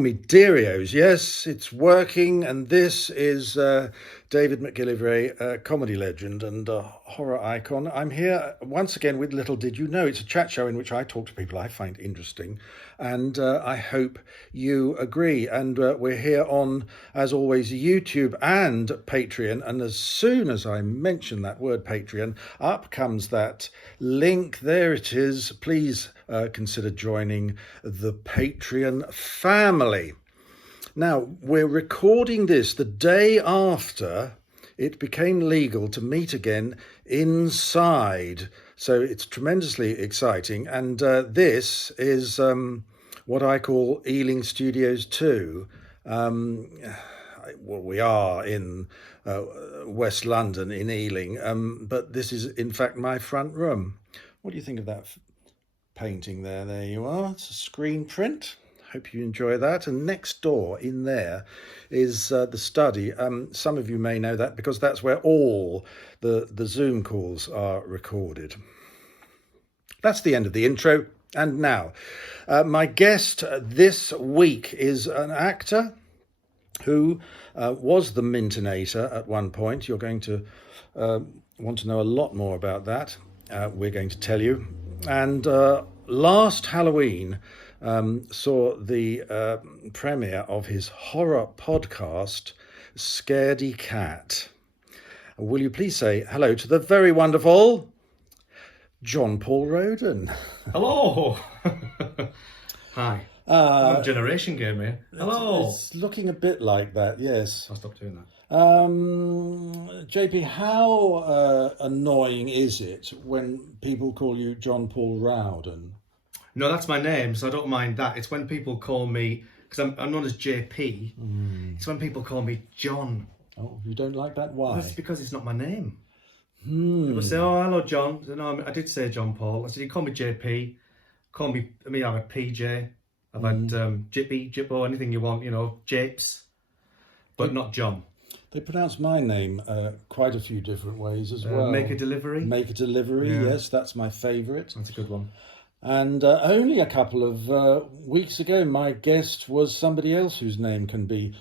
me dearios. Yes, it's working, and this is David McGillivray, a comedy legend and a horror icon. I'm here once again with Little Did You Know. It's a chat show in which I talk to people I find interesting, and I hope you agree. And we're here on, as always, YouTube and Patreon. And as soon as I mention that word Patreon, up comes that link. There it is. Please consider joining the Patreon family. Now, we're recording this the day after it became legal to meet again inside. So it's tremendously exciting. And this is what I call Ealing Studios 2. Well, we are in West London in Ealing, but this is in fact my front room. What do you think of that painting there? There you are. It's a screen print. Hope you enjoy that. And next door in there is the study. Some of you may know that because that's where all the Zoom calls are recorded. That's the end of the intro. And now, my guest this week is an actor who was the Mintinator at one point. You're going to want to know a lot more about that. We're going to tell you. And last Halloween saw the premiere of his horror podcast, Scaredy Kat. Will you please say hello to the very wonderful Jon-Paul Rowden? Hello. Hi. Generation game here. Hello. It's looking a bit like that, yes. I'll stop doing that. JP, how annoying is it when people call you Jon-Paul Rowden? No, that's my name, so I don't mind that. It's when people call me, because I'm known as JP, It's when people call me John. Oh, you don't like that? Why? That's because it's not my name. People say, oh, hello, John. I said, no, I did say Jon-Paul. I said, you call me JP. Call me, I've had PJ. I've had Jippy, Jippo, anything you want, Japes. But not John. They pronounce my name quite a few different ways as well. Make a delivery. Make a delivery, yeah. Yes, that's my favourite. That's a good one. And only a couple of weeks ago, my guest was somebody else whose name can be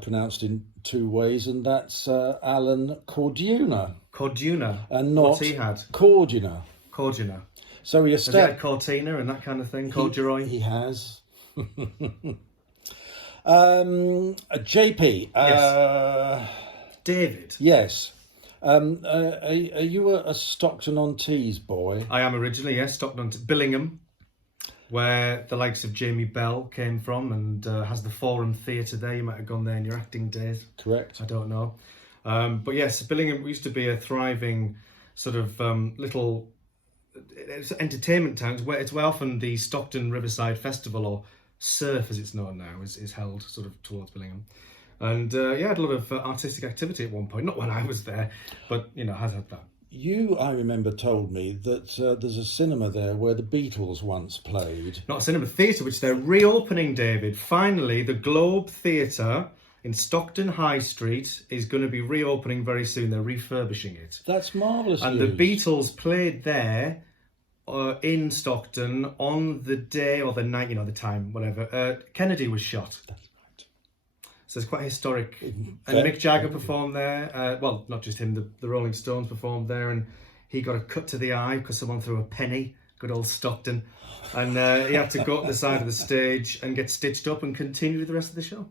pronounced in two ways, and that's Alan Corduna. Corduna? And not What's he had? Corduna. Corduna. So he has he had Cortina and that kind of thing? Corduroy? He has. JP. Yes. David. Yes. Are you a Stockton-on-Tees boy? I am originally, yes. Billingham, where the likes of Jamie Bell came from, and has the Forum Theatre there. You might have gone there in your acting days. Correct. I don't know. But yes, Billingham used to be a thriving sort of little entertainment town. It's where often the Stockton Riverside Festival, or Surf as it's known now, is held sort of towards Billingham. And I had a lot of artistic activity at one point, not when I was there, but has had that. You, I remember, told me that there's a cinema there where the Beatles once played. Not a cinema, theatre, which they're reopening, David. Finally, the Globe Theatre in Stockton High Street is going to be reopening very soon. They're refurbishing it. That's marvellous And news. the Beatles played there in Stockton on the day or the night, the time, whatever. Kennedy was shot. That's right. So it's quite historic. And Mick Jagger performed there. Well, not just him, the Rolling Stones performed there, and he got a cut to the eye because someone threw a penny. Good old Stockton. And he had to go up the side of the stage and get stitched up and continue with the rest of the show.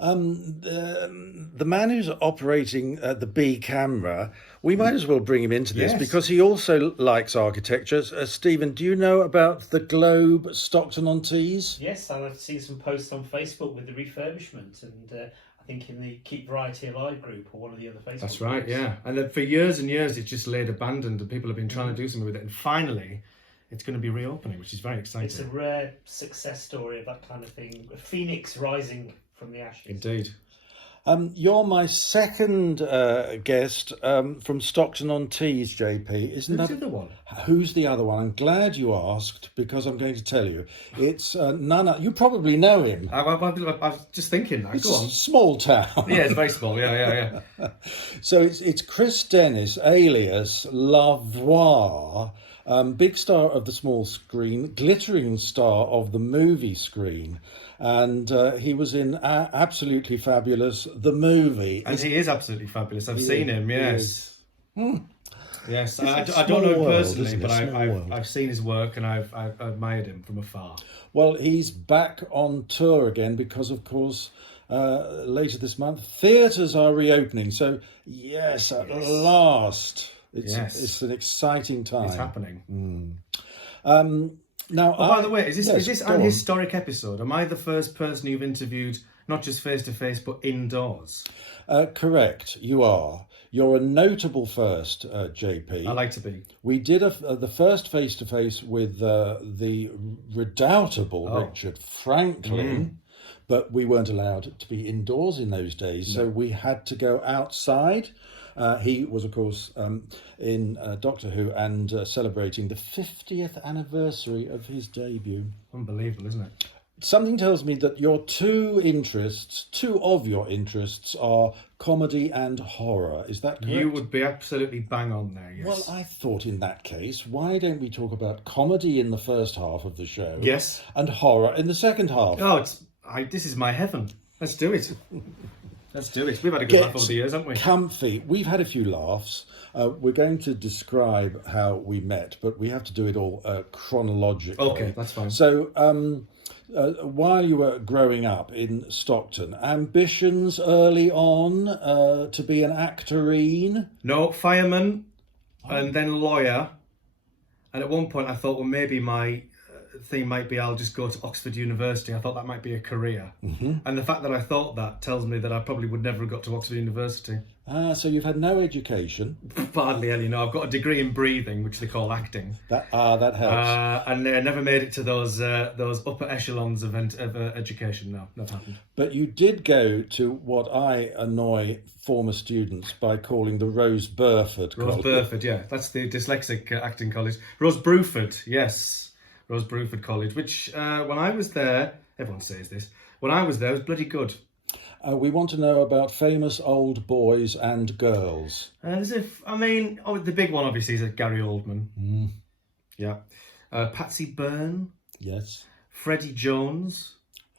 The man who's operating the B camera, we might as well bring him into this, yes, because he also likes architecture. Stephen, do you know about the Globe Stockton-on-Tees? Yes, I've seen some posts on Facebook with the refurbishment, and I think in the Keep Variety Alive group or one of the other Facebook That's right, groups. yeah. And then for years and years, it's just laid abandoned, and people have been trying to do something with it. And finally, it's going to be reopening, which is very exciting. It's a rare success story of that kind of thing. A phoenix rising from the ashes. Indeed. You're my second guest from Stockton-on-Tees, JP. Isn't Who's that the other one? Who's the other one? I'm glad you asked, because I'm going to tell you. It's none other. You probably know him. I was just thinking that. It's Go on. a small town. Yeah, it's very small. Yeah. So it's Chris Dennis, alias Lavoie, Big star of the small screen, glittering star of the movie screen. And he was in Absolutely Fabulous, the movie. And he is absolutely fabulous. I've seen him, yes. Yes, I It's a don't know him small world, personally, isn't it? but Small world. I've seen his work and I've admired him from afar. Well, he's back on tour again because, of course, later this month, theatres are reopening. So, yes, at last, it's an exciting time. It's happening. Now, by the way, is this go an on. historic episode? Am I the first person you've interviewed, not just face to face, but indoors? Correct, you are. You're a notable first, JP. I like to be. We did the first face-to-face with the redoubtable Richard Franklin, but we weren't allowed to be indoors in those days, so we had to go outside. He was, of course, in Doctor Who and celebrating the 50th anniversary of his debut. Unbelievable, isn't it? Something tells me that two of your interests are comedy and horror. Is that correct? You would be absolutely bang on there, yes. Well, I thought in that case, why don't we talk about comedy in the first half of the show? Yes. And horror in the second half? Oh, this is my heaven. Let's do it. Let's do it. We've had a good laugh over the years, haven't we? Comfy. We've had a few laughs. We're going to describe how we met, but we have to do it all chronologically. Okay, that's fine. So, while you were growing up in Stockton, ambitions early on to be an actorine? No, fireman, and then lawyer. And at one point I thought, well, maybe my thing might be I'll just go to Oxford University. I thought that might be a career. Mm-hmm. And the fact that I thought that tells me that I probably would never have got to Oxford University. So you've had no education. Hardly any, no. I've got a degree in breathing, which they call acting. That helps. And I never made it to those upper echelons of education. No, never happened. But you did go to what I annoy former students by calling the Rose Burford College. Rose Burford, yeah. That's the dyslexic acting college. Rose Bruford, yes. Rose Bruford College, which when I was there, everyone says this, when I was there, it was bloody good. We want to know about famous old boys and girls. The big one obviously is Gary Oldman. Mm. Yeah. Patsy Byrne. Yes. Freddie Jones.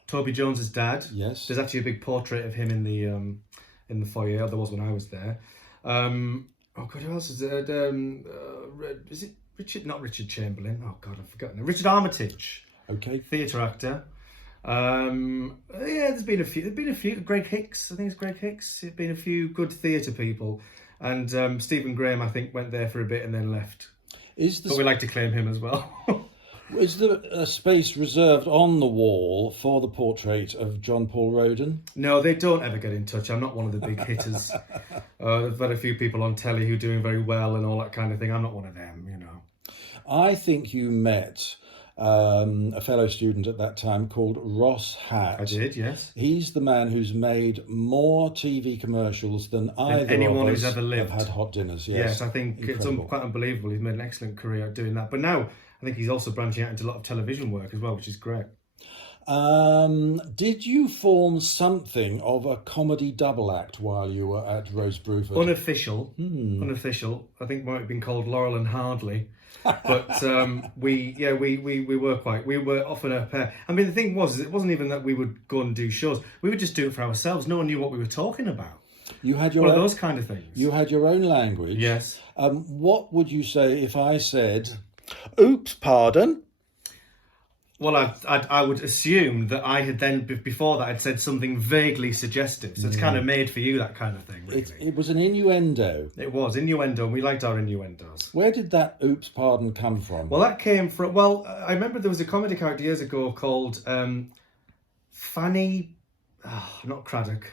Toby Jones's dad. Yes. There's actually a big portrait of him in the foyer. There was when I was there. Oh God, who else is there? Is it Richard? Not Richard Chamberlain. Oh God, I've forgotten. Richard Armitage. Okay. Theatre actor. There's been a few. Greg Hicks, I think it's Greg Hicks. There's been a few good theatre people, and Stephen Graham, I think, went there for a bit and then left. But we like to claim him as well. Is there a space reserved on the wall for the portrait of Jon-Paul Rowden? No, they don't ever get in touch. I'm not one of the big hitters. There's had a few people on telly who are doing very well and all that kind of thing. I'm not one of them, you know. I think you met a fellow student at that time called Ross Hatt. I did, yes. He's the man who's made more TV commercials than either anyone of us who's ever lived. have had hot dinners. Yes, I think Incredible. it's quite unbelievable. He's made an excellent career at doing that. But now I think he's also branching out into a lot of television work as well, which is great. Did you form something of a comedy double act while you were at Rose Bruford? Unofficial. I think it might have been called Laurel and Hardley. But we were often a pair. I mean, the thing was, it wasn't even that we would go and do shows. We would just do it for ourselves. No one knew what we were talking about. You had your one of those kind of things. You had your own language. Yes. What would you say if I said, "Oops, pardon"? Well, I would assume that I had then, before that, I'd said something vaguely suggestive. So it's kind of made for you, that kind of thing, really. It was an innuendo. It was, innuendo, and we liked our innuendos. Where did that oops, pardon come from? Well, that came from, I remember there was a comedy character years ago called Fanny, not Craddock,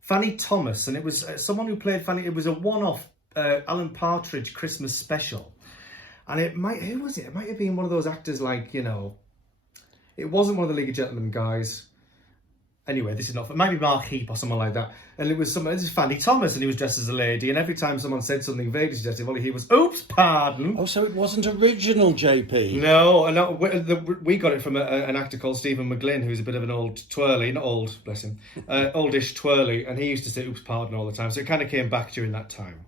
Fanny Thomas, and it was someone who played Fanny. It was a one-off Alan Partridge Christmas special. And who was it? It might have been one of those actors like, you know, it wasn't one of the League of Gentlemen guys. Anyway, this is not. It might be Mark Heap or someone like that. And it was this is Fanny Thomas, and he was dressed as a lady. And every time someone said something vaguely suggestive, he was, "Oops, pardon." Oh, so it wasn't original, JP. No. We got it from an actor called Stephen McGlynn, who's a bit of an old twirly, not old, bless him, oldish twirly, and he used to say "Oops, pardon" all the time. So it kind of came back during that time.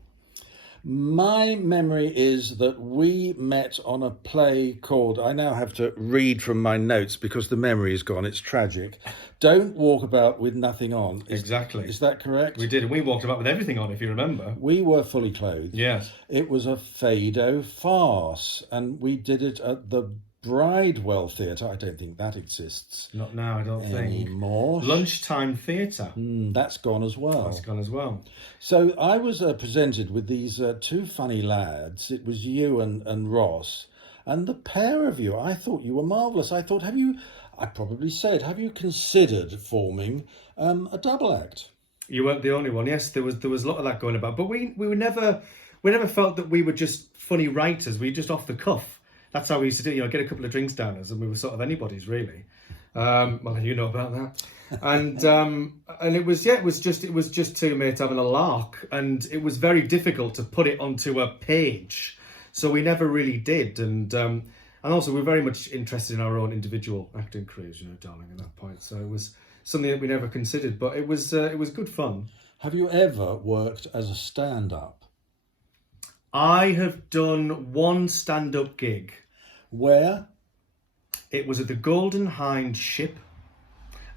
My memory is that we met on a play called, I now have to read from my notes because the memory is gone, it's tragic. Don't Walk About With Nothing On. Exactly. Is that correct? We did, and we walked about with everything on, if you remember. We were fully clothed. Yes. It was a Feydeau farce, and we did it at the Bridewell Theatre. I don't think that exists Not now, I don't think. anymore. Lunchtime theatre. That's gone as well. That's gone as well. So I was presented with these two funny lads. It was you and Ross, and the pair of you. I thought you were marvellous. I thought, I probably said, have you considered forming a double act? You weren't the only one. Yes, there was a lot of that going about, but we never felt that we were just funny writers. We were just off the cuff. That's how we used to do. Get a couple of drinks down us, and we were sort of anybody's really. Well, you know about that. And it was just two mates having a lark, and it was very difficult to put it onto a page, so we never really did. And also we're very much interested in our own individual acting careers, darling, at that point. So it was something that we never considered, but it was good fun. Have you ever worked as a stand-up? I have done one stand-up gig. Where? It was at the Golden Hind Ship,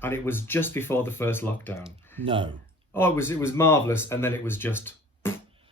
and it was just before the first lockdown. No. Oh, it was marvellous, and then it was just...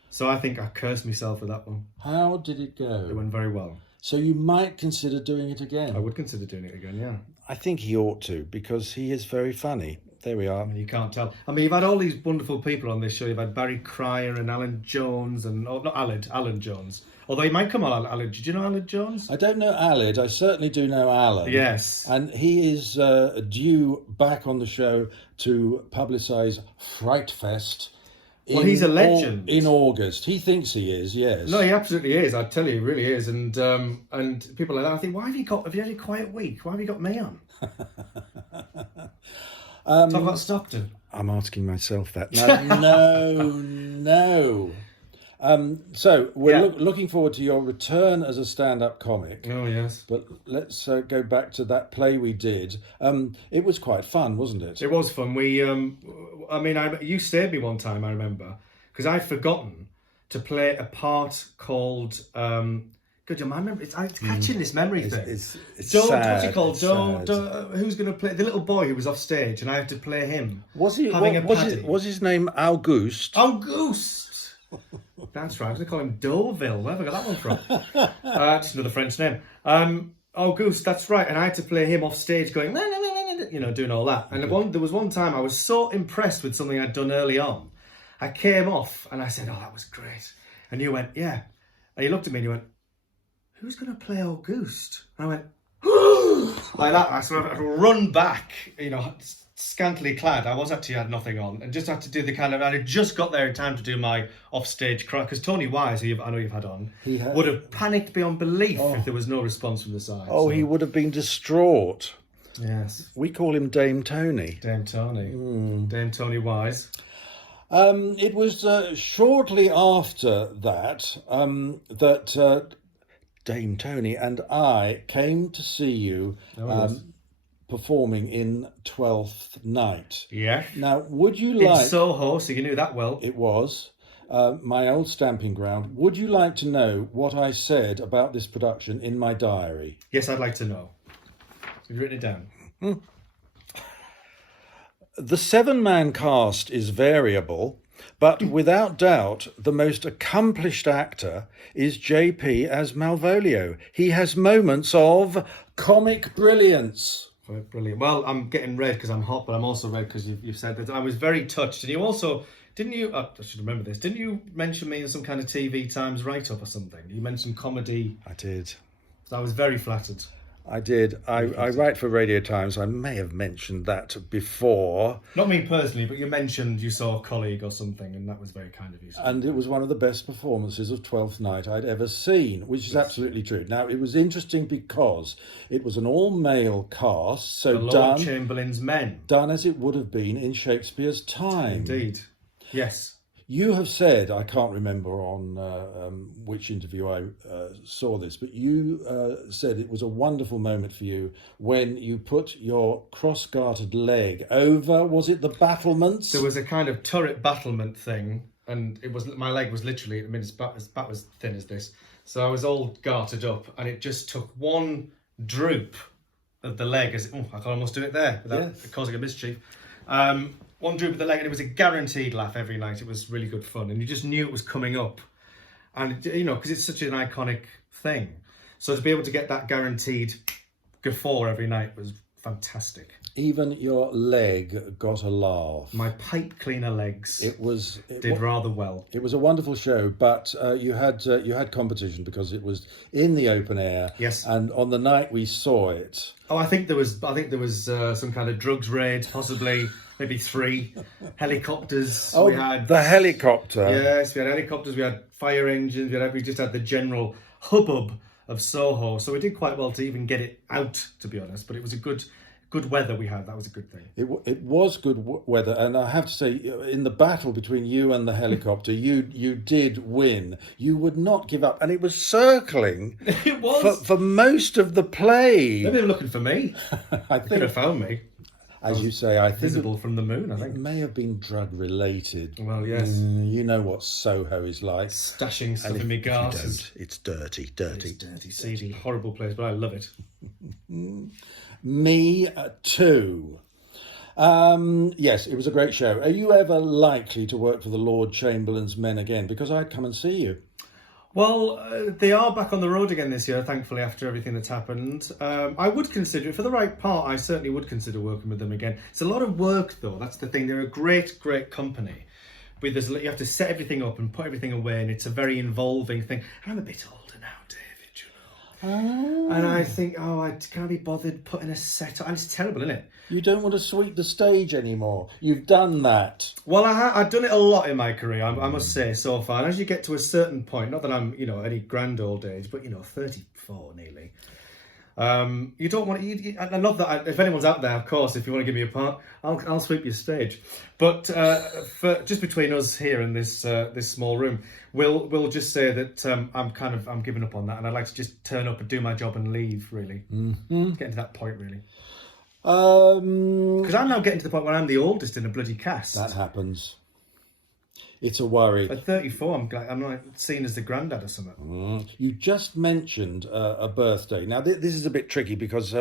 So I think I cursed myself for that one. How did it It go? went very well. So you might consider doing it again. I would consider doing it again, yeah. I think he ought to, because he is very funny. There we are. You can't tell. I mean, you've had all these wonderful people on this show. You've had Barry Cryer and Alan Jones, and... Oh, not Alan Jones. Although he might come on Alan. Did you know Alan Jones? I don't know Aled. I certainly do know Alan. Yes. And he is due back on the show to publicise Fright Fest. Well, he's a legend. In August. He thinks he is, yes. No, he absolutely is. I tell you, he really is. And people like that, I think, have you had a quiet week? Why have you got me on? Talk about Stockton. I'm asking myself that. No. So we're looking forward to your return as a stand-up comic. Oh, yes. But let's go back to that play we did. It was quite fun, wasn't it? It was fun. You saved me one time, I remember, because I'd forgotten to play a part called... God, I remember it's catching this memory thing. It's Don't, sad. what's he called? Sad. Who's going to play the little boy who was off stage, and I had to play him. Was he? Was his name Auguste? Auguste. That's right. I was going to call him Deauville. Where have I got that one from? Just another French name. Auguste. That's right. And I had to play him off stage, going, doing all that. And there was one time I was so impressed with something I'd done early on. I came off and I said, "Oh, that was great." And you went, "Yeah." And you looked at me and you went, "Who's going to play Auguste?" And I went, like that. I sort of run back, scantily clad. I had nothing on, and just had to do the kind of... I had just got there in time to do my offstage cry, because Tony Wise, who I know you've had on, would have panicked beyond belief if there was no response from the side. Oh, so. He would have been distraught. Yes. We call him Dame Tony. Dame Tony. Dame Tony Wise. It was shortly after that that Dame Tony and I came to see you performing in Twelfth Night. Yeah. Now, would you like... In Soho, so you knew that well. It was. My old stamping ground. Would you like to know what I said about this production in my diary? Yes, I'd like to know. Have you written it down? The 7-man cast is variable, but without doubt, the most accomplished actor is JP as Malvolio. He has moments of comic brilliance. Brilliant. Well, I'm getting red because I'm hot, but I'm also red because you've said that. I was very touched. And you also, didn't you, I should remember this, didn't you mention me in some kind of TV Times write-up or something? You mentioned comedy. I did. So I was very flattered. I did. I write for Radio Times. I may have mentioned that before. Not me personally, but you mentioned you saw a colleague or something, and that was very kind of you. And it was one of the best performances of Twelfth Night I'd ever seen, which is absolutely true. Now, it was interesting because it was an all-male cast, so Lord Chamberlains Men. Done as it would have been in Shakespeare's time. Indeed. Yes. You have said, I can't remember on which interview I saw this, but you said it was a wonderful moment for you when you put your cross-gartered leg over, was it the battlements? There was a kind of turret battlement thing, and my leg was literally, I mean, it's about as thin as this, so I was all gartered up, and it just took one droop of the leg, I can almost do it there without causing a mischief. One droop of the leg, and it was a guaranteed laugh every night. It was really good fun, and you just knew it was coming up, and because it's such an iconic thing, so to be able to get that guaranteed guffaw every night was fantastic. Even your leg got a laugh. My pipe cleaner legs did rather well. It was a wonderful show, but you had competition because it was in the open air. Yes. And on the night we saw it. Oh, I think there was some kind of drugs raid, possibly maybe 3 helicopters. Oh, we had the helicopter. Yes, we had helicopters. We had fire engines. We just had the general hubbub of Soho. So we did quite well to even get it out, to be honest. But it was a good weather we had. That was a good thing. It was good weather, and I have to say, in the battle between you and the helicopter, you did win. You would not give up, and it was circling. It was for most of the play. Maybe they were looking for me. I They could have found me. as you say, I think Visible from the moon, I it think. may have been drug related. Well, yes. You know what Soho is like. Stashing stuff And in my if you garters. don't, it's dirty. It's dirty, seedy, horrible place, but I love it. Me too. Yes, it was a great show. Are you ever likely to work for the Lord Chamberlains Men again? Because I'd come and see you. Well, they are back on the road again this year, thankfully, after everything that's happened. I would consider it, for the right part, I certainly would consider working with them again. It's a lot of work, though, that's the thing. They're a great, great company. But you have to set everything up and put everything away, and it's a very involving thing. And I'm a bit older now, David, you know. And I think, I can't be bothered putting a set up. And it's terrible, isn't it? You don't want to sweep the stage anymore. You've done that. Well, I've done it a lot in my career, I must say, so far. And as you get to a certain point, not that I'm, any grand old age, but, 34 nearly. You don't want to. I love that. If anyone's out there, of course, if you want to give me a part, I'll sweep your stage. But for just between us here in this small room, we'll just say that I'm giving up on that, and I'd like to just turn up and do my job and leave. Really, getting to that point, really. Because I'm now getting to the point where I'm the oldest in a bloody cast. That happens. It's a worry. At 34, I'm like seen as the granddad or something. You just mentioned a birthday. Now, this is a bit tricky because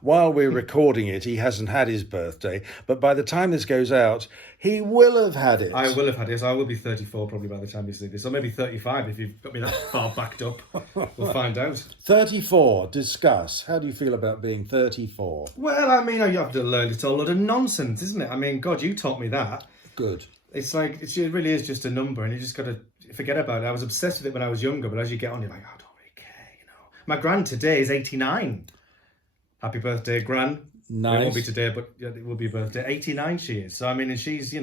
while we're recording it, he hasn't had his birthday. But by the time this goes out, he will have had it. I will have had it. So I will be 34 probably by the time you see this. Or maybe 35 if you've got me that far backed up. We'll find out. 34, discuss. How do you feel about being 34? Well, I mean, you have to learn it's a lot of nonsense, isn't it? I mean, God, you taught me that. Good. It's like, it really is just a number, and you just got to forget about it. I was obsessed with it when I was younger, but as you get on, you're like, I don't really care, My Gran today is 89. Happy birthday, Gran. Nice. It won't be today, but it will be a birthday. 89 she is. So, I mean, and she's,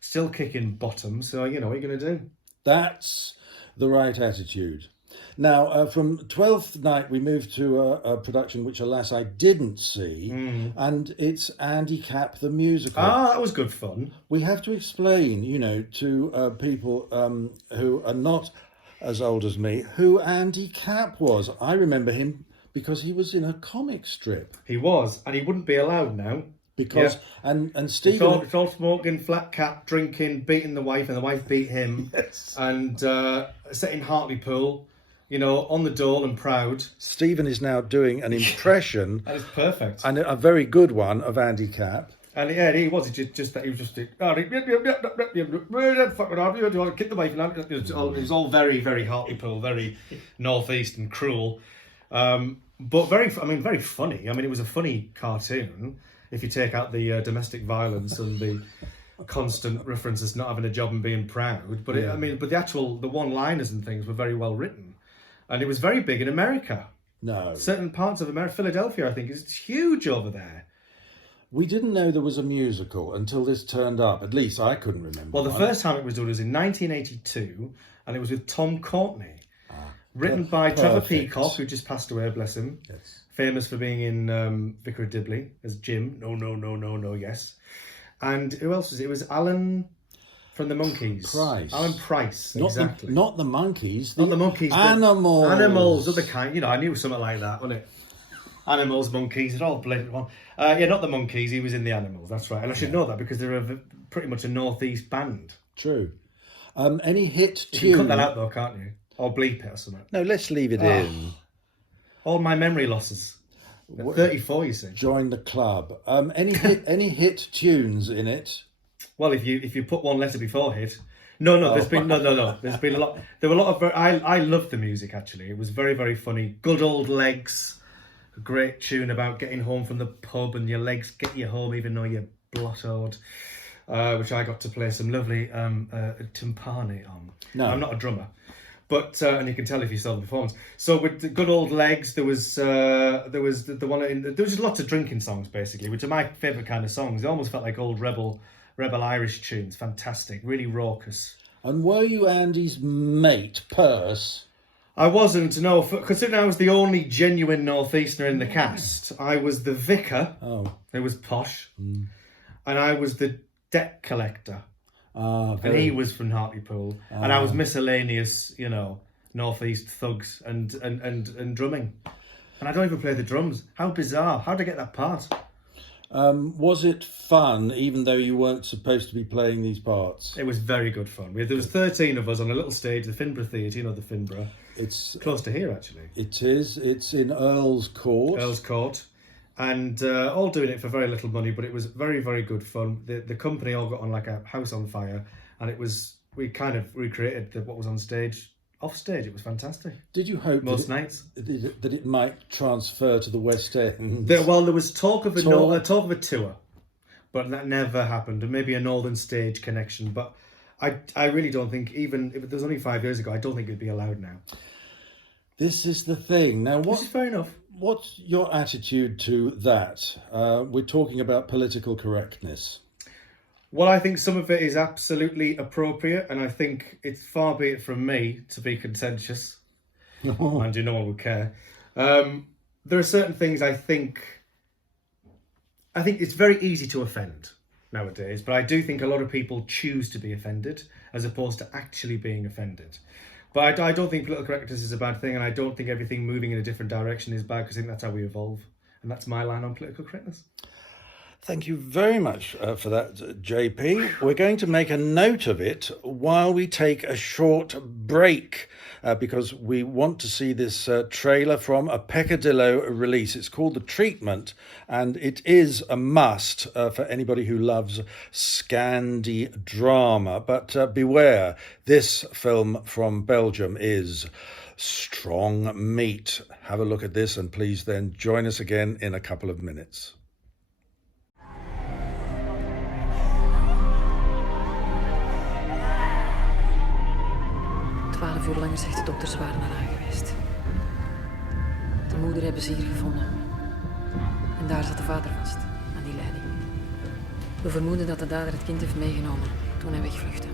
still kicking bottom. So, what are you going to do? That's the right attitude. Now, from Twelfth Night, we moved to a production which, alas, I didn't see, and it's Andy Capp, the musical. Ah, that was good fun. We have to explain, to people who are not as old as me, who Andy Capp was. I remember him because he was in a comic strip. He was, and he wouldn't be allowed now. Because, and Stephen... It's all smoking, flat cap, drinking, beating the wife, and the wife beat him. Yes. And setting Hartlepool, on the dole and proud. Stephen is now doing an impression... That is perfect. And a very good one of Andy Capp. And he was just that he was just kick the wife. It was all very, very Hartlepool, very northeast and cruel. But very funny. I mean, it was a funny cartoon. If you take out the domestic violence and the constant references to not having a job and being proud, but the one-liners and things were very well written, and it was very big in America. No, certain parts of America, Philadelphia, I think, is huge over there. We didn't know there was a musical until this turned up. At least I couldn't remember. Well, the first time it was done was in 1982, and it was with Tom Courtenay, written by Trevor Peacock, who just passed away, bless him. Yes. Famous for being in Vicar of Dibley as Jim. No, yes. And who else was it? It was Alan from the Monkees. Price. Alan Price, Not exactly. Not the Monkees. Not the Monkees. Animals. Animals, other kind. I knew something like that, wasn't it? Animals, Monkees, they're all blended one. Not the Monkees, he was in the Animals, that's right. And I should know that because they're pretty much a northeast band. True. Any hit You tune? can cut that out though, can't you? Or bleep it or something. No, let's leave it in. All my memory losses. At 34, you see. Join the club. Any hit tunes in it? Well, if you put one letter before hit, no. There's been no. There's been a lot. There were a lot of. I loved the music actually. It was very, very funny. Good Old Legs, a great tune about getting home from the pub and your legs get you home even though you're blottoed. Which I got to play some lovely timpani on. No. I'm not a drummer, but and you can tell if you saw the performance. So with the Good Old Legs, there was the one there was just lots of drinking songs basically, which are my favourite kind of songs. They almost felt like old rebel Irish tunes. Fantastic, really raucous. And were you Andy's mate, Purse? I wasn't, no. Considering I was the only genuine northeasterner in the cast, I was the vicar. Oh, It was posh, and I was the debt collector. ah, And he was from Hartlepool, and I was miscellaneous, northeast thugs and drumming. And I don't even play the drums. How bizarre! How did I get that part? Was it fun, even though you weren't supposed to be playing these parts? It was very good fun. There was 13 of us on a little stage, the Finborough Theatre. You know the Finborough. It's Close to here, actually. It is. It's in Earl's Court. Earl's Court. And all doing it for very little money, but it was very, very good fun. The company all got on like a house on fire, and we kind of recreated what was on stage, off stage. It was fantastic. Did you hope Most nights that it might transfer to the West End? there was talk of a tour, but that never happened. And maybe a Northern Stage connection, but I really don't think, even if it was only 5 years ago, I don't think it'd be allowed now. This is the thing. Now, Which is fair enough. what's your attitude to that? We're talking about political correctness. Well, I think some of it is absolutely appropriate, and I think it's far be it from me to be contentious. Mind you, no one would care. There are certain things I think it's very easy to offend nowadays, but I do think a lot of people choose to be offended as opposed to actually being offended. But I don't think political correctness is a bad thing, and I don't think everything moving in a different direction is bad, because I think that's how we evolve. And that's my line on political correctness. Thank you very much for that, JP. We're going to make a note of it while we take a short break, because we want to see this trailer from a Peccadillo release. It's called The Treatment, and it is a must for anybody who loves Scandi drama. But beware, this film from Belgium is strong meat. Have a look at this, and please then join us again in a couple of minutes. 12 uur langer zegt de dokter, ze waren eraan geweest. De moeder hebben ze hier gevonden. En daar zat de vader vast, aan die leiding. We vermoeden dat de dader het kind heeft meegenomen toen hij wegvluchtte.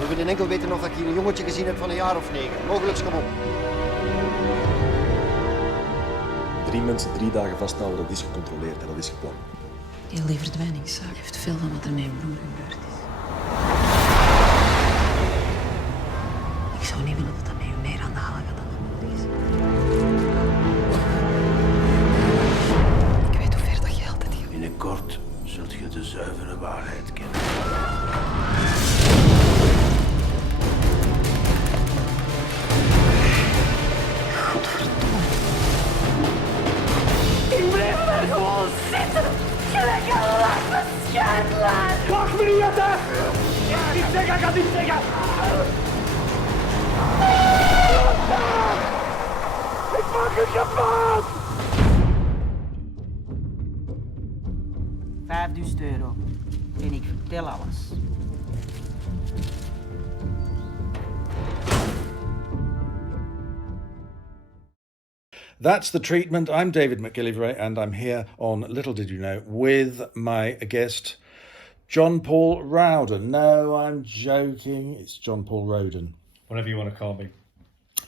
We willen enkel weten of ik hier een jongetje gezien heb van een jaar of 9. Mogelijk gewoon. 3 mensen 3 dagen vasthouden, dat is gecontroleerd en dat is gepland. Heel die verdwijningszaak heeft veel van wat er met mijn broer gebeurd is. Ik zou niet willen dat dat met u meer aan de halen gaat dan dat is. Ik weet hoe ver dat je altijd gaat. Binnenkort zult je de zuivere waarheid kennen. Godverdomme. Ik blijf er gewoon zitten! Gelijk een lachen schijnlaar! Wacht me niet uit! Niet zeggen, ik ga niet zeggen! Ik maak het kapot! €5.000 en ik vertel alles. That's The Treatment. I'm David McGillivray, and I'm here on Little Did You Know with my guest, Jon-Paul Rowden. No, I'm joking. It's Jon-Paul Rowden. Whatever you want to call me.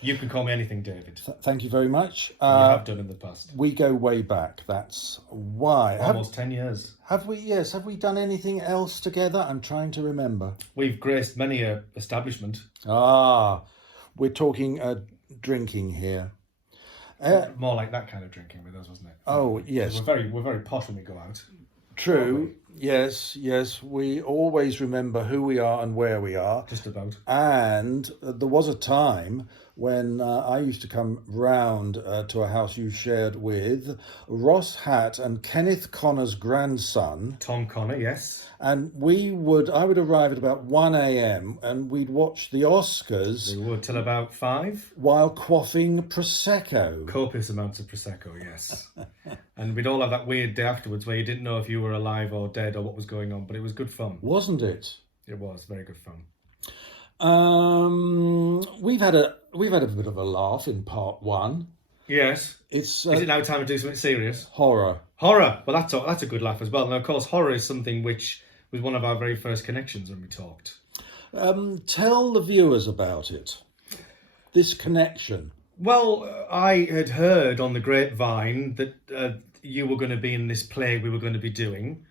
You can call me anything, David. Thank you very much. You have done in the past. We go way back. That's why. Almost 10 years. Have we? Yes. Have we done anything else together? I'm trying to remember. We've graced many a establishment. We're talking drinking here. More like that kind of drinking with us, wasn't it? Oh, yes. We're very posh when we go out. True. Yes, yes. We always remember who we are and where we are. Just about. And there was a time when I used to come round to a house you shared with Ross Hatt and Kenneth Connor's grandson. Tom Connor, yes. And I would arrive at about 1 a.m. and we'd watch the Oscars. We would till about 5. While quaffing Prosecco. Copious amounts of Prosecco, yes. And we'd all have that weird day afterwards where you didn't know if you were alive or dead or what was going on, but it was good fun. Wasn't it? It was very good fun. We've had a bit of a laugh in part 1. Yes. Is it now time to do something serious? Horror. Horror. Well, that's a good laugh as well. And of course, horror is something which was one of our very first connections when we talked. Tell the viewers about it. This connection. Well, I had heard on the grapevine that you were going to be in this play we were going to be doing,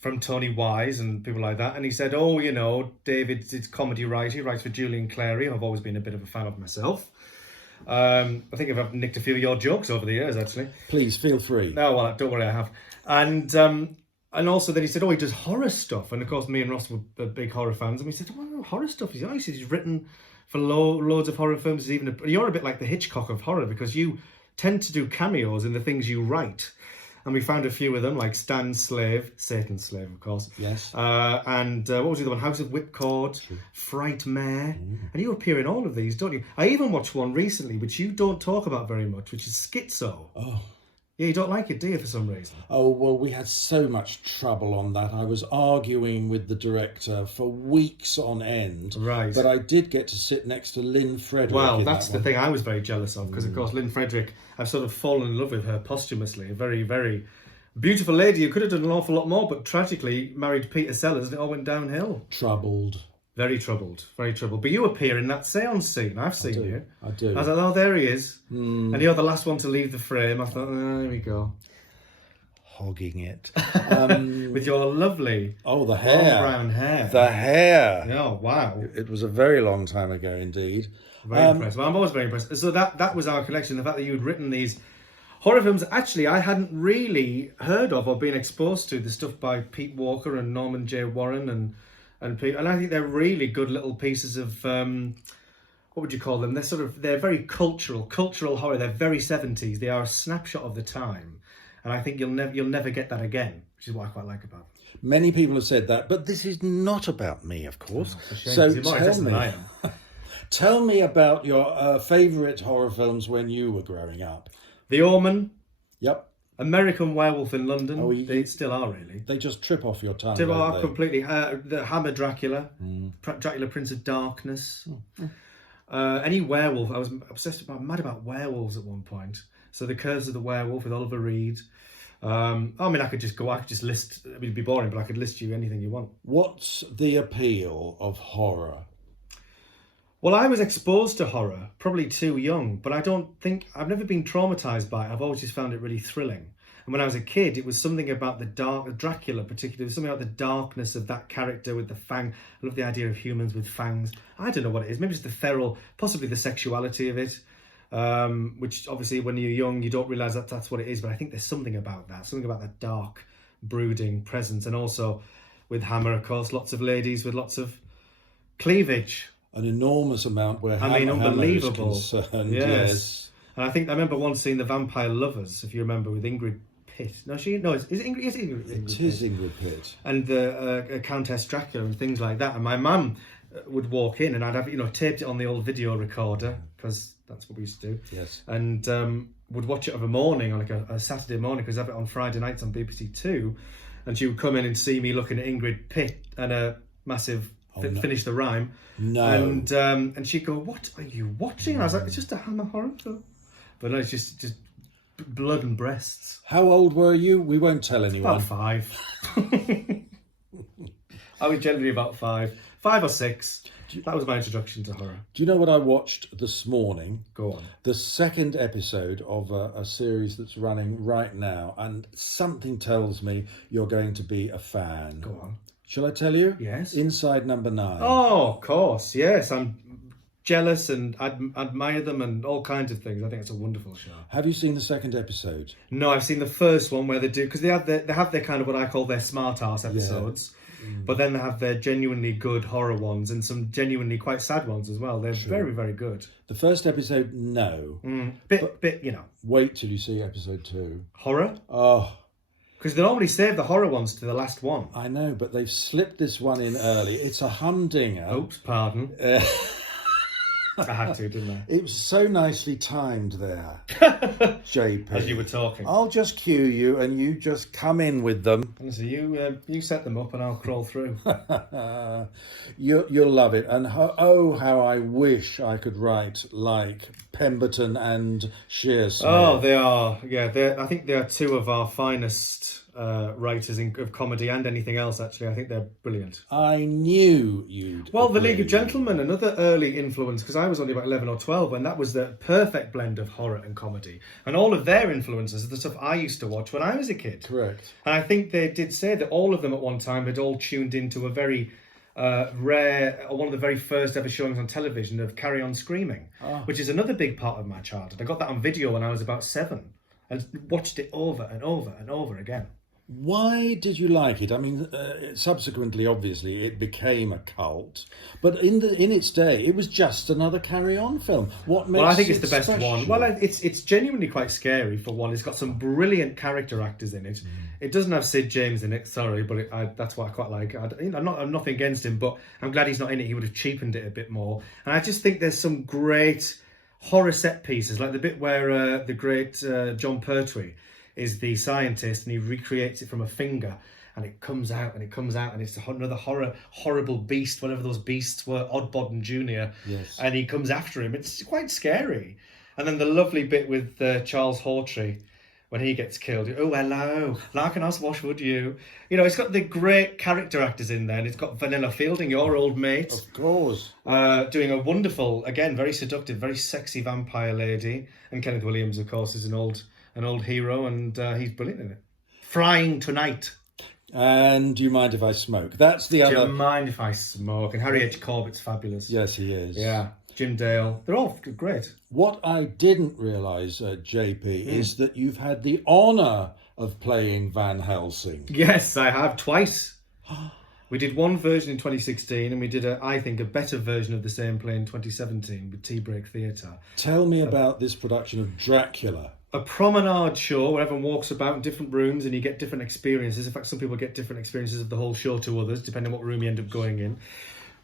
from Tony Wise and people like that. And he said, oh, you know, David's comedy writer. He writes for Julian Clary, who I've always been a bit of a fan of myself. I think I've nicked a few of your jokes over the years, actually. Please, feel free. No, well, don't worry, I have. And also then he said, oh, he does horror stuff. And of course, me and Ross were big horror fans. And we said, oh, horror stuff? He said he's written for loads of horror films. You're a bit like the Hitchcock of horror because you tend to do cameos in the things you write. And we found a few of them, like Stan's Slave, Satan's Slave, of course. Yes. And what was the other one? House of Whipcord, Frightmare. And you appear in all of these, don't you? I even watched one recently, which you don't talk about very much, which is Schizo. Oh. Yeah, you don't like it, do you, for some reason? Oh, well, we had so much trouble on that. I was arguing with the director for weeks on end. Right. But I did get to sit next to Lynn Frederick. Well, that's the thing I was very jealous of, because, of course, Lynn Frederick, I've sort of fallen in love with her posthumously. A very, very beautiful lady who could have done an awful lot more, but tragically married Peter Sellers and it all went downhill. Troubled. Very troubled, very troubled. But you appear in that seance scene. I've seen you. I do. I was like, oh, there he is. And you're the last one to leave the frame. I thought, oh, there we go. Hogging it. With your lovely the hair. brown hair. The hair. Oh, wow. It was a very long time ago indeed. Very impressed. Well, I'm always very impressed. So that was our collection. The fact that you'd written these horror films, actually, I hadn't really heard of or been exposed to. The stuff by Pete Walker and Norman J. Warren and I think they're really good little pieces of what would you call them? They're very cultural horror. They're very 70s. They are a snapshot of the time, and I think you'll never get that again, which is what I quite like about them. Many people have said that, but this is not about me, of course. Oh, for shame, so you're more interested than I am. Tell me about your favourite horror films when you were growing up. The Omen. Yep. American Werewolf in London. Oh, they still are, really. They just trip off your tongue. Trip off they? completely. The Hammer Dracula. Dracula Prince of Darkness. Any werewolf. I was mad about werewolves at one point. So The Curse of the Werewolf with Oliver Reed. I mean, I could just list, I mean, it'd be boring, but I could list you anything you want. What's the appeal of horror? Well, I was exposed to horror, probably too young, but I've never been traumatised by it. I've always just found it really thrilling. And when I was a kid, it was something about Dracula particularly, was something about the darkness of that character with the fang. I love the idea of humans with fangs. I don't know what it is. Maybe it's the feral, possibly the sexuality of it, which obviously when you're young, you don't realise that that's what it is. But I think there's something about that dark, brooding presence. And also with Hammer, of course, lots of ladies with lots of cleavage. An enormous amount where unbelievable. Is concerned, yes. And I remember once seeing The Vampire Lovers, if you remember, with Ingrid Pitt. Is it Ingrid? Yes, Ingrid. It is Ingrid Pitt. And the Countess Dracula and things like that. And my mum would walk in, and I'd have taped it on the old video recorder because that's what we used to do. Yes. And would watch it of a morning, on like a Saturday morning, because I have it on Friday nights on BBC Two. And she would come in and see me looking at Ingrid Pitt and a massive. Finish the rhyme. No. And she'd go, "What are you watching?" And I was like, "It's just a Hammer horror film." But no, it's just blood and breasts. How old were you? We won't tell anyone. About 5. I was generally about 5 or 6. That was my introduction to horror. Do you know what I watched this morning? Go on. The second episode of a series that's running right now, and something tells me you're going to be a fan. Go on. Shall I tell you? Yes. Inside Number 9. Oh, of course. Yes, I'm jealous and admire them and all kinds of things. I think it's a wonderful show. Have you seen the second episode? No, I've seen the first one where they do, because they have their kind of what I call their smart ass episodes, but then they have their genuinely good horror ones and some genuinely quite sad ones as well. They're very, very good. The first episode, no. Bit, you know. Wait till you see episode 2. Horror? Oh. Because they normally save the horror ones to the last one. I know, but they've slipped this one in early. It's a humdinger. Oops, pardon. I had to, didn't I? It was so nicely timed there, JP. As you were talking. I'll just cue you and you just come in with them. So you set them up and I'll crawl through. You'll love it. And how I wish I could write like Pemberton and Shearsmith. Oh, they are. Yeah, I think they are two of our finest writers of comedy and anything else, actually. I think they're brilliant. I knew you'd Well, The agree. League of Gentlemen, another early influence, because I was only about 11 or 12 when that was the perfect blend of horror and comedy. And all of their influences are the stuff I used to watch when I was a kid. Correct. And I think they did say that all of them at one time had all tuned into a very rare, one of the very first ever showings on television of Carry On Screaming, which is another big part of my childhood. I got that on video when I was about 7 and watched it over and over and over again. Why did you like it? I mean, subsequently, obviously, it became a cult. But in its day, it was just another Carry On film. What makes Well, I think it's it the best special? one. Well, it's genuinely quite scary, for one. It's got some brilliant character actors in it. It doesn't have Sid James in it, sorry, but that's what I quite like. I'm nothing against him, but I'm glad he's not in it. He would have cheapened it a bit more. And I just think there's some great horror set pieces, like the bit where the great John Pertwee is the scientist and he recreates it from a finger and it comes out and it's another horrible beast, whatever those beasts were, Oddbodden Jr. Yes. And he comes after him. It's quite scary. And then the lovely bit with Charles Hawtrey when he gets killed. Oh, hello, like an wash would you? You know, it's got the great character actors in there, and it's got Vanilla Fielding, your old mate. Of course. Doing a wonderful, again, very seductive, very sexy vampire lady. And Kenneth Williams, of course, is an old hero, and he's brilliant in it. Frying Tonight. And do you mind if I smoke? That's the other. Do you mind if I smoke? And Harry H. Corbett's fabulous. Yes, he is. Yeah. Jim Dale. They're all great. What I didn't realise, JP, is that you've had the honour of playing Van Helsing. Yes, I have, twice. We did one version in 2016, and we did, I think, a better version of the same play in 2017 with Tea Break Theatre. Tell me about this production of Dracula. A promenade show where everyone walks about in different rooms and you get different experiences. In fact, some people get different experiences of the whole show to others, depending on what room you end up going in.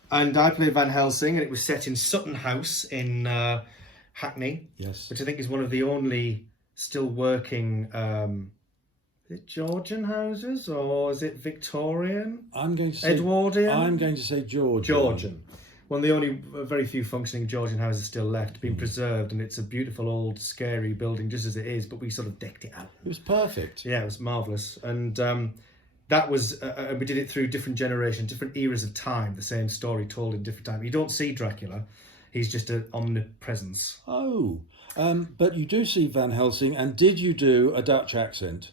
And I played Van Helsing, and it was set in Sutton House in Hackney, Yes. which I think is one of the only still working... is it Georgian houses or is it Victorian? I'm going to say Edwardian? I'm going to say Georgian. Georgian. One of the only very few functioning Georgian houses still left, being preserved, and it's a beautiful old scary building just as it is, but we sort of decked it out. It was perfect. Yeah, it was marvellous. And that was, we did it through different generations, different eras of time, the same story told in different time. You don't see Dracula, he's just an omnipresence. Oh, but you do see Van Helsing, and did you do a Dutch accent?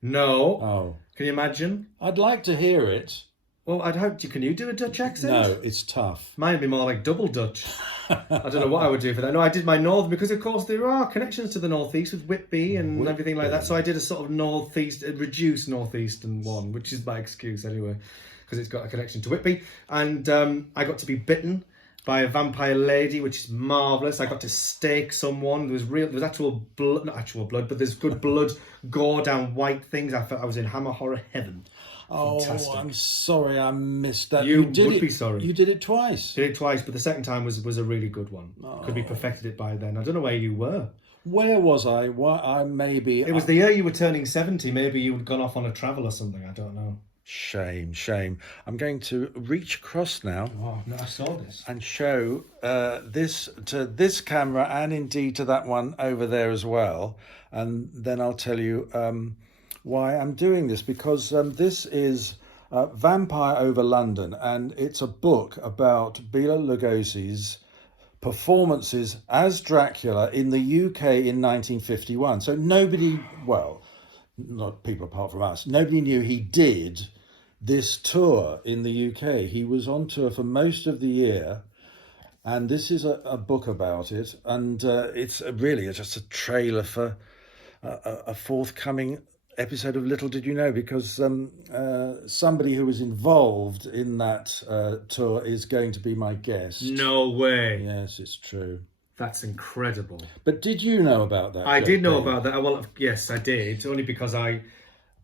No. Oh. Can you imagine? I'd like to hear it. Well, I'd hope, can you do a Dutch accent? No, it's tough. Mine would be more like double Dutch. I don't know what I would do for that. No, I did my north, because of course there are connections to the northeast with Whitby and everything like that. So I did a sort of northeast, a reduced northeastern one, which is my excuse anyway, because it's got a connection to Whitby. And I got to be bitten by a vampire lady, which is marvellous. I got to stake someone. There was actual blood, not actual blood, but there's good blood, gore down white things. I felt I was in Hammer Horror heaven. Fantastic. Oh, I'm sorry I missed that. You did would it, be sorry. You did it twice. Did it twice, but the second time was a really good one. Could be perfected it by then. I don't know where you were. Where was I? Maybe... It was the year you were turning 70. Maybe you had gone off on a travel or something. I don't know. Shame. I'm going to reach across now. Oh, no, I saw this. And show this to this camera and indeed to that one over there as well. And then I'll tell you why I'm doing this, because this is Vampire Over London, and it's a book about Bela Lugosi's performances as Dracula in the UK in 1951. So nobody, well, not people apart from us, nobody knew he did this tour in the UK. He was on tour for most of the year, And this is a book about it, and it's really just a trailer for a forthcoming episode of Little Did You Know, because somebody who was involved in that tour is going to be my guest. No way. Yes, it's true. That's incredible. But did you know about that? I did know JP? about that. Well, yes, I did. Only because I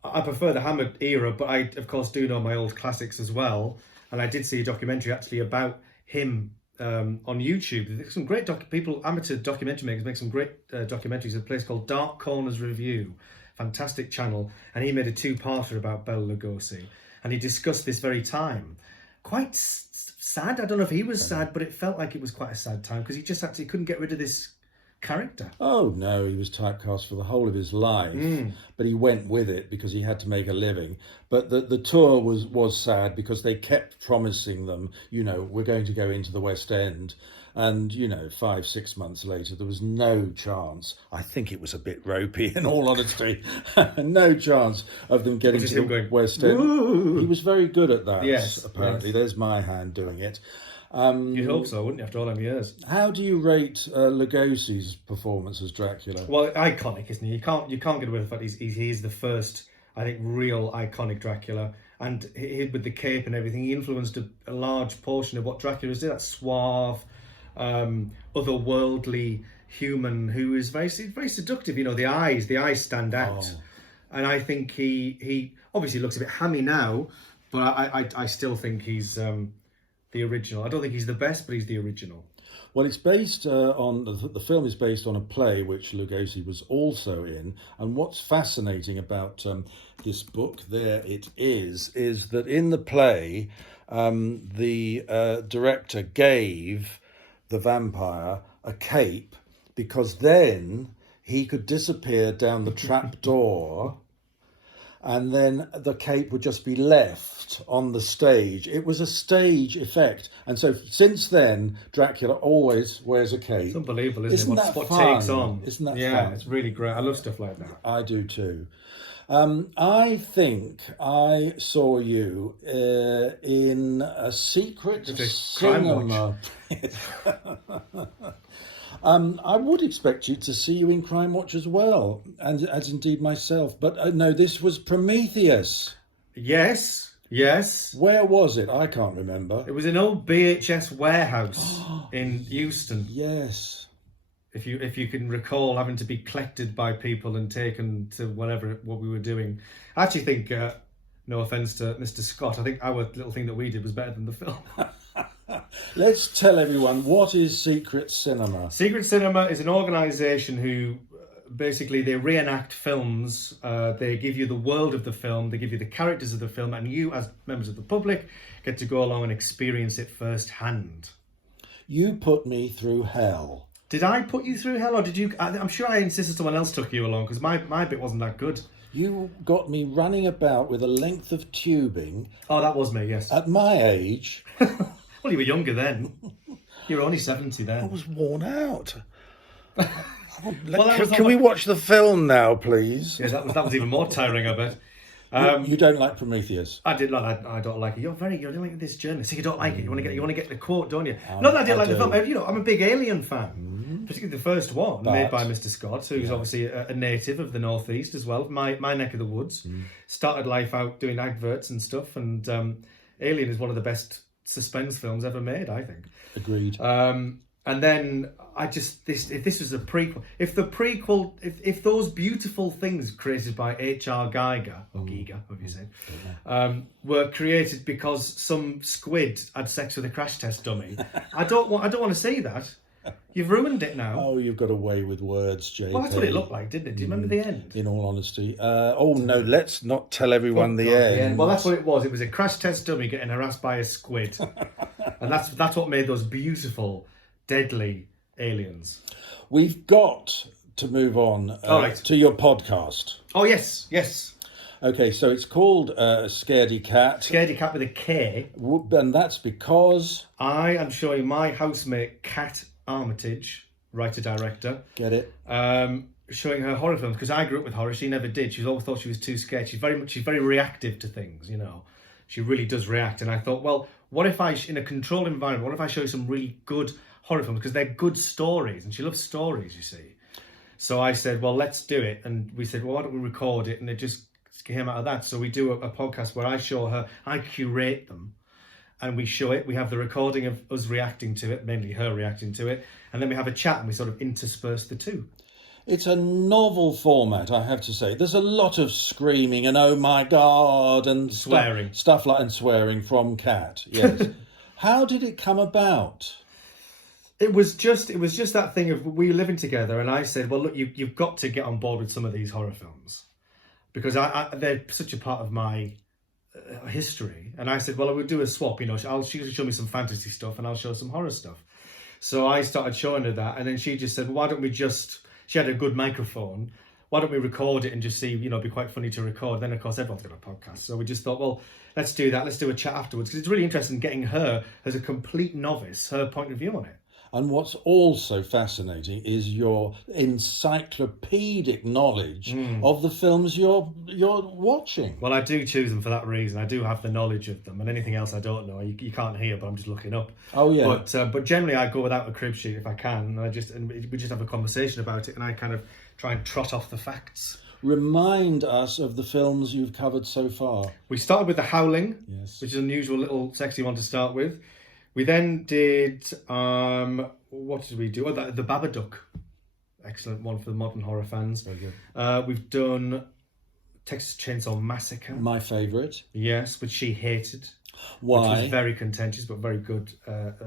prefer the Hammer era, but I, of course, do know my old classics as well. And I did see a documentary actually about him on YouTube. There's some great amateur documentary makers make some great documentaries. A place called Dark Corners Review. Fantastic channel. And he made a two-parter about Bela Lugosi. And he discussed this very time. Quite sad. I don't know if he was sad, but it felt like it was quite a sad time because he just actually couldn't get rid of this character. Oh no, he was typecast for the whole of his life, but he went with it because he had to make a living. But the tour was sad because they kept promising them, we're going to go into the West End. And, 5-6 months later, there was no chance. I think it was a bit ropey, in all honesty. No chance of them getting to the West End. Woo! He was very good at that, yes, apparently. Yes. There's my hand doing it. You'd hope so, wouldn't you, after all them years? How do you rate Lugosi's performance as Dracula? Well, iconic, isn't he? You can't get away with the fact he's the first, I think, real iconic Dracula. And with the cape and everything, he influenced a large portion of what Dracula did. That suave, otherworldly human who is very seductive. The eyes stand out. Oh. And I think he obviously looks a bit hammy now, but I still think he's the original. I don't think he's the best, but he's the original. Well, it's based on the film is based on a play which Lugosi was also in, and what's fascinating about this book, there it is that in the play, the director gave the vampire a cape because then he could disappear down the trap door. And then the cape would just be left on the stage. It was a stage effect. And so since then, Dracula always wears a cape. It's unbelievable, isn't it? What fun? Takes on. Isn't that fun? Yeah, it's really great. I love stuff like that. I do too. I think I saw you in a secret cinema. I would expect you to see you in Crime Watch as well, and as indeed myself. But no, this was Prometheus. Yes. Where was it? I can't remember. It was an old VHS warehouse in Euston. Yes. If you can recall having to be collected by people and taken to what we were doing. I actually think, no offence to Mr. Scott, I think our little thing that we did was better than the film. Let's tell everyone, what is Secret Cinema? Secret Cinema is an organisation who basically they reenact films. They give you the world of the film, they give you the characters of the film, and you as members of the public get to go along and experience it firsthand. You put me through hell. Did I put you through hell, or did you? I'm sure I insisted someone else took you along, because my bit wasn't that good. You got me running about with a length of tubing. Oh, that was me, yes. At my age. Well, you were younger then. You were only 70 then. I was worn out. Can we watch the film now, please? Yeah, that was even more tiring, I bet. You don't like Prometheus? I don't like it. You're like this journalist. You don't like it. You want to get the quote, don't you? Not that I didn't like the film. I'm a big Alien fan, particularly the first one made by Mr. Scott, who's obviously a native of the Northeast as well, my neck of the woods. Started life out doing adverts and stuff, and Alien is one of the best suspense films ever made, I think. Agreed. And then if this was a prequel, if those beautiful things created by H.R. Geiger, or Giger, whatever you say, were created because some squid had sex with a crash test dummy, I don't want to see that. You've ruined it now. Oh, you've got away with words, JP. Well, that's what it looked like, didn't it? Do you remember the end? In all honesty. No, let's not tell everyone the end. Well, that's what it was. It was a crash test dummy getting harassed by a squid. And that's what made those beautiful, deadly aliens. We've got to move on to your podcast. Oh, yes. Okay, so it's called Scaredy Kat. Scaredy Kat with a K. And that's because I am showing my housemate, Kat Armitage, writer-director. Get it? Showing her horror films, because I grew up with horror. She never did. She always thought she was too scared. She's very reactive to things, She really does react. And I thought, well, what if in a controlled environment, what if I show you some really good horror films because they're good stories, and she loves stories, you see. So I said, well, let's do it. And we said, well, why don't we record it? And it just came out of that. So we do a podcast where I show her, I curate them, and we show it. We have the recording of us reacting to it, mainly her reacting to it. And then we have a chat and we sort of intersperse the two. It's a novel format, I have to say. There's a lot of screaming and oh my God and swearing. Stuff like and swearing from Kat, yes. How did it come about? It was just that thing of we were living together, and I said, well, look, you've got to get on board with some of these horror films because they're such a part of my history. And I said, well, I would do a swap, you know, she'll show me some fantasy stuff and I'll show some horror stuff. So I started showing her that, and then she just said, well, why don't we just, she had a good microphone, why don't we record it and just see, you know, it'd be quite funny to record. Then, of course, everyone's got a podcast. So we just thought, well, let's do that. Let's do a chat afterwards, because it's really interesting getting her, as a complete novice, her point of view on it. And what's also fascinating is your encyclopedic knowledge of the films you're watching. Well, I do choose them for that reason. I do have the knowledge of them, and anything else I don't know, you can't hear, but I'm just looking up. Oh yeah. But generally, I go without a crib sheet if I can, and we just have a conversation about it, and I kind of try and trot off the facts. Remind us of the films you've covered so far. We started with The Howling, yes, which is an unusual little sexy one to start with. We then did, what did we do? Oh, the Babadook. Excellent one for the modern horror fans. Very good. We've done Texas Chainsaw Massacre. My favourite. Yes, which she hated. Why? Which was very contentious, but very good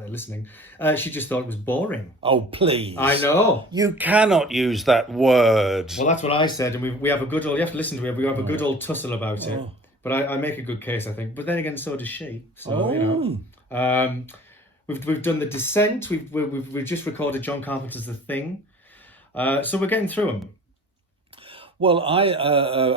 listening. She just thought it was boring. Oh, please. I know. You cannot use that word. Well, that's what I said, and we have a good old, you have to listen to it, we have a good old tussle about it. But I make a good case, I think. But then again, so does she. So, you know. We've done The Descent. We've just recorded John Carpenter's The Thing. So we're getting through them. Well, I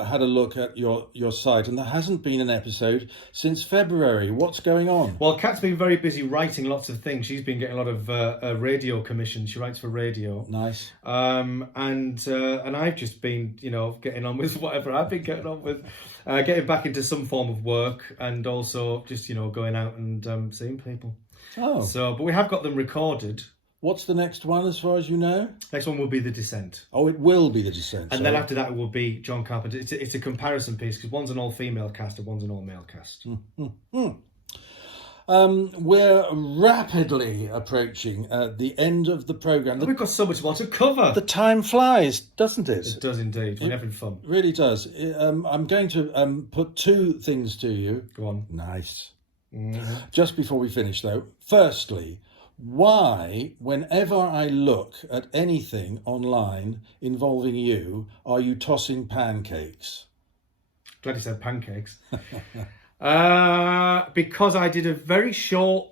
had a look at your site, and there hasn't been an episode since February. What's going on? Well, Kat's been very busy writing lots of things. She's been getting a lot of radio commissions. She writes for radio. Nice. And I've just been, you know, getting on with whatever I've been getting on with, getting back into some form of work, and also just, you know, going out and seeing people. Oh. So, but we have got them recorded. What's the next one, as far as you know? Next one will be The Descent. Oh, it will be The Descent. And then after that, it will be John Carpenter. It's a comparison piece, because one's an all-female cast and one's an all-male cast. We're rapidly approaching the end of the programme. We've got so much more to cover. The time flies, doesn't it? It does indeed. We're having fun. It really does. I'm going to put two things to you. Go on. Nice. Mm-hmm. Just before we finish, though, firstly, why, whenever I look at anything online involving you, are you tossing pancakes? Glad you said pancakes. Because I did a very short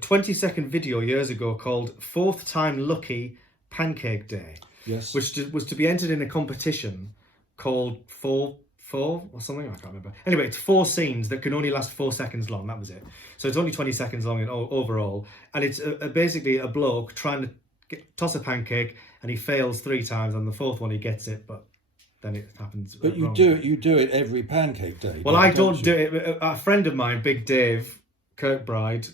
20-second video years ago called Fourth Time Lucky Pancake Day. Yes. Which was to be entered in a competition called four or something, I can't remember. Anyway, it's 4 scenes that can only last 4 seconds long. That was it. So it's only 20 seconds long overall. And it's basically a bloke trying to toss a pancake, and he fails 3 times. On the 4th one, he gets it, but then it happens. But you do it every pancake day. Well, I don't do it. A friend of mine, Big Dave Kirkbride,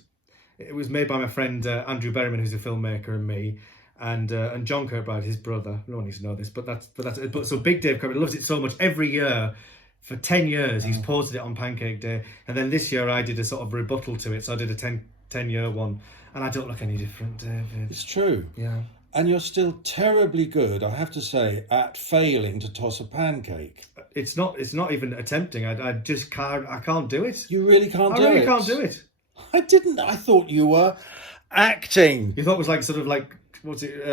it was made by my friend Andrew Berryman, who's a filmmaker, and me. And John Kirkbride, his brother. No one needs to know this, but so Big Dave Kirkbride loves it so much. Every year, for 10 years, he's posted it on Pancake Day. And then this year, I did a sort of rebuttal to it. So I did a 10-year one, and I don't look any different, David. It's true. Yeah. And you're still terribly good, I have to say, at failing to toss a pancake. It's not even attempting. I just can't. I can't do it. You really can't do it. I really can't do it. I didn't. I thought you were acting. You thought it was like sort of like. What's it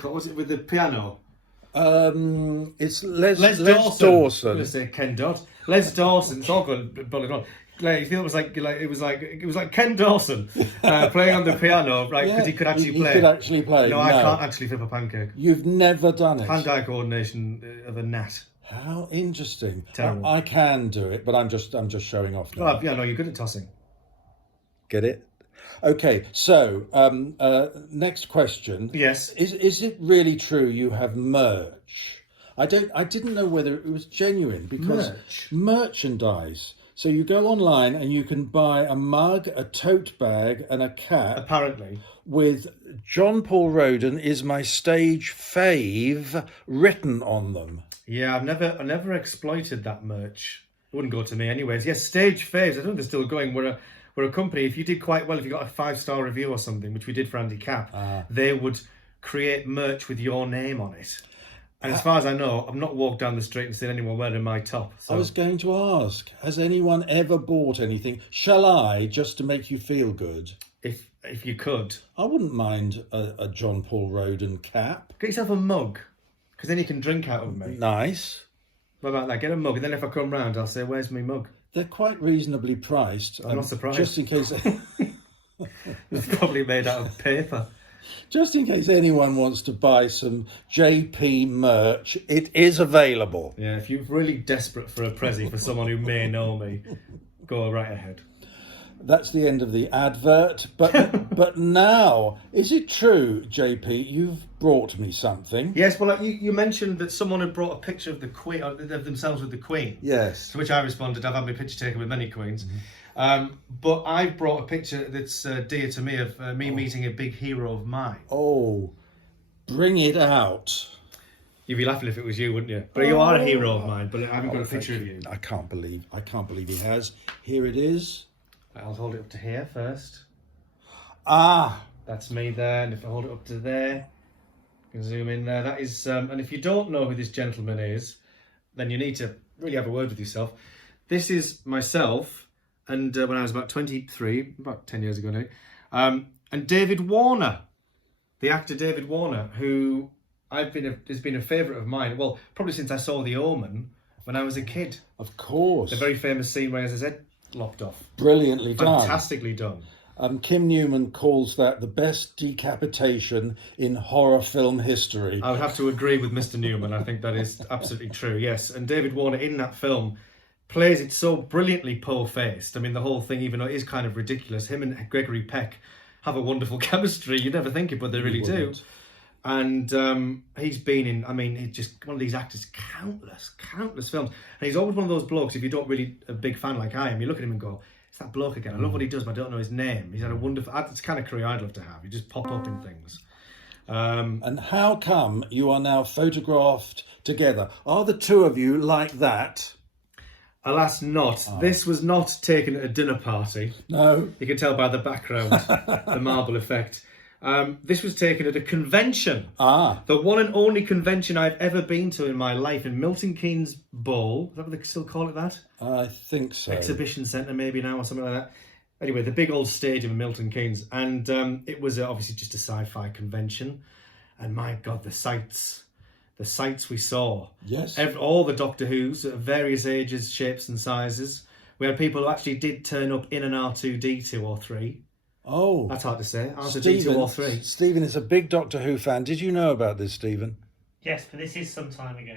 called? What's it with the piano? It's Les Dawson. I was going to say Ken Dodd. Les Dawson. It's all going bullet on. Like, you feel it was like Ken Dawson playing on the piano, right? Because he could actually play. He could actually play. No, I can't actually flip a pancake. You've never done it. Hand-eye coordination of a gnat. How interesting. Terrible. I can do it, but I'm just showing off now. Well, yeah, no, you're good at tossing. Get it? Okay, so next question. Yes. Is it really true you have merch? I didn't know whether it was genuine, because merchandise So you go online and you can buy a mug, a tote bag, and a cap Apparently. with Jon-Paul Rowden is my stage fave written on them. Yeah, I never exploited that merch. It wouldn't go to me anyways. Yes, stage faves. I don't think they're still going. We're a company. If you did quite well, if you got a 5-star review or something, which we did for Andy Cap, they would create merch with your name on it. And as far as I know, I've not walked down the street and seen anyone wearing my top. So. I was going to ask, has anyone ever bought anything? Shall I, just to make you feel good? If you could. I wouldn't mind a Jon-Paul Rowden cap. Get yourself a mug, because then you can drink out of me. Nice. What about that? Get a mug, and then if I come round, I'll say, where's my mug? They're quite reasonably priced. I'm not surprised. Just in case... It's probably made out of paper. Just in case anyone wants to buy some JP merch, it is available. Yeah, if you're really desperate for a Prezi for someone who may know me, go right ahead. That's the end of the advert. But now, is it true, JP, you've brought me something? Yes, well, you mentioned that someone had brought a picture of the Queen, of themselves with the Queen. Yes. To which I responded, I've had my picture taken with many Queens. But I've brought a picture that's dear to me of me meeting a big hero of mine. Oh, bring it out. You'd be laughing if it was you, wouldn't you? But you are a hero of mine, but I haven't got a picture of you. I can't believe he has. Here it is. I'll hold it up to here first. Ah, that's me there, and if I hold it up to there, you can zoom in there. That is, and if you don't know who this gentleman is, then you need to really have a word with yourself. This is myself, and when I was about 23, about 10 years ago now, and David Warner, the actor David Warner, who has been a favourite of mine. Well, probably since I saw The Omen when I was a kid. Of course. The very famous scene where he has his head lopped off. Brilliantly done. Fantastically done. Kim Newman calls that the best decapitation in horror film history. I would have to agree with Mr. Newman. I think that is absolutely true, yes. And David Warner in that film plays it so brilliantly po-faced. I mean, the whole thing, even though it is kind of ridiculous, him and Gregory Peck have a wonderful chemistry. You'd never think it, but they really do. And he's been in, I mean, he's just one of these actors, countless films. And he's always one of those blokes, if you're not really a big fan like I am, you look at him and go, it's that bloke again. I love what he does, but I don't know his name. He's had a wonderful, it's the kind of career I'd love to have. You just pop up in things. And how come you are now photographed together? Are the two of you like that? Alas, not. This was not taken at a dinner party. No. You can tell by the background, the marble effect. This was taken at a convention. The one and only convention I've ever been to in my life, in Milton Keynes Bowl. Is that what they still call it that? I think so. Exhibition Centre maybe now or something like that. Anyway, the big old stadium in Milton Keynes. And it was obviously just a sci-fi convention. And my God, the sights we saw. Yes. All the Doctor Who's at various ages, shapes and sizes. We had people who actually did turn up in an R2-D2 or 3. Oh. That's hard to say. R2-D2 or 3. Stephen is a big Doctor Who fan. Did you know about this, Stephen? Yes, but this is some time ago.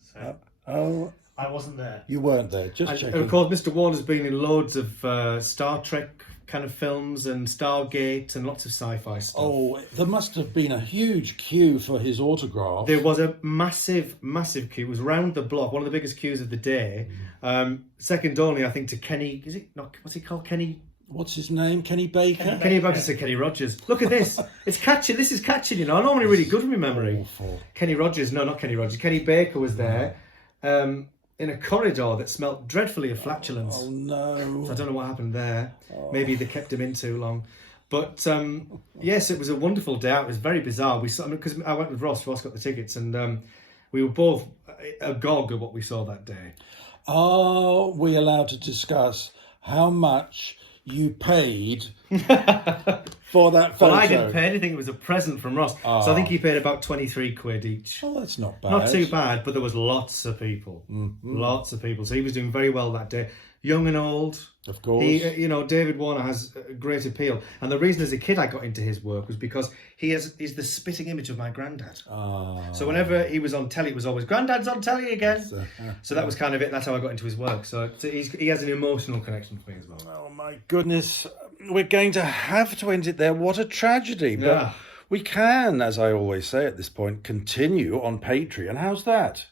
So I wasn't there. You weren't there, just checking. And of course, Mr. Warner's been in loads of Star Trek kind of films and Stargate and lots of sci-fi stuff. Oh, there must have been a huge queue for his autograph. There was a massive queue. It was round the block, one of the biggest queues of the day. Second only, I think, to Kenny. Is it not? What's he called? Kenny. What's his name? Kenny Baker? Kenny Baker said Kenny Rogers. Look at this. It's catching. This is catching, you know. I'm normally really good with my memory. Awful. Kenny Rogers. No, not Kenny Rogers. Kenny Baker was there in a corridor that smelt dreadfully of flatulence. Oh, no. So I don't know what happened there. Maybe they kept him in too long. But yes, it was a wonderful day out. It was very bizarre. Because I went with Ross. Ross got the tickets, and we were both agog at what we saw that day. Are we allowed to discuss how much you paid for that photo? Well, I didn't pay anything. It was a present from Ross. So I think he paid about 23 quid each. Oh, that's not bad. Not too bad, but there was lots of people. Mm-hmm. Lots of people. So he was doing very well that day. Young and old. Of course. David Warner has a great appeal. And the reason as a kid I got into his work was because he's the spitting image of my granddad. So whenever he was on telly, it was always, Granddad's on telly again. So that was kind of it. That's how I got into his work. So he has an emotional connection for me as well. Oh, my goodness. We're going to have to end it there. What a tragedy. But Yeah. we can, as I always say at this point, continue on Patreon. How's that?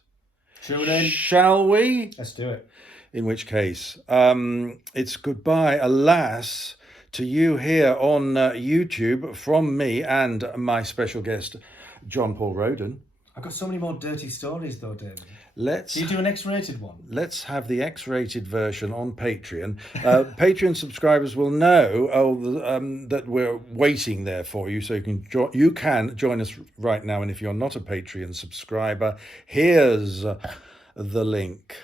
Tune in. Shall we? Let's do it. in which case, it's goodbye, alas, to you here on YouTube from me and my special guest, Jon-Paul Rowden. I've got so many more dirty stories though, David. Let's Do you do an X-rated one? Let's have the X-rated version on Patreon. Patreon subscribers will know that we're waiting there for you, so you can join us right now. And if you're not a Patreon subscriber, here's the link.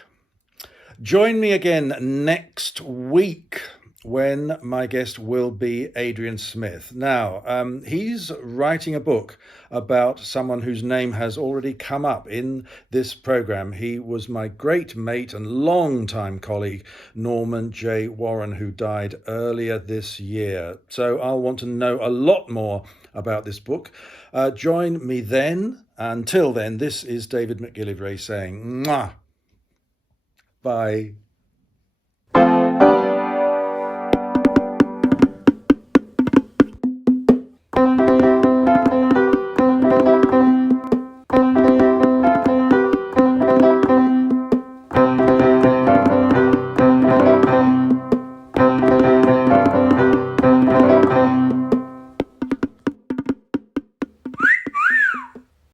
Join me again next week when my guest will be Adrian Smith. Now, he's writing a book about someone whose name has already come up in this program. He was my great mate and longtime colleague, Norman J. Warren, who died earlier this year. So I'll want to know a lot more about this book. Join me then. Until then, this is David McGillivray saying, mwah. Bye.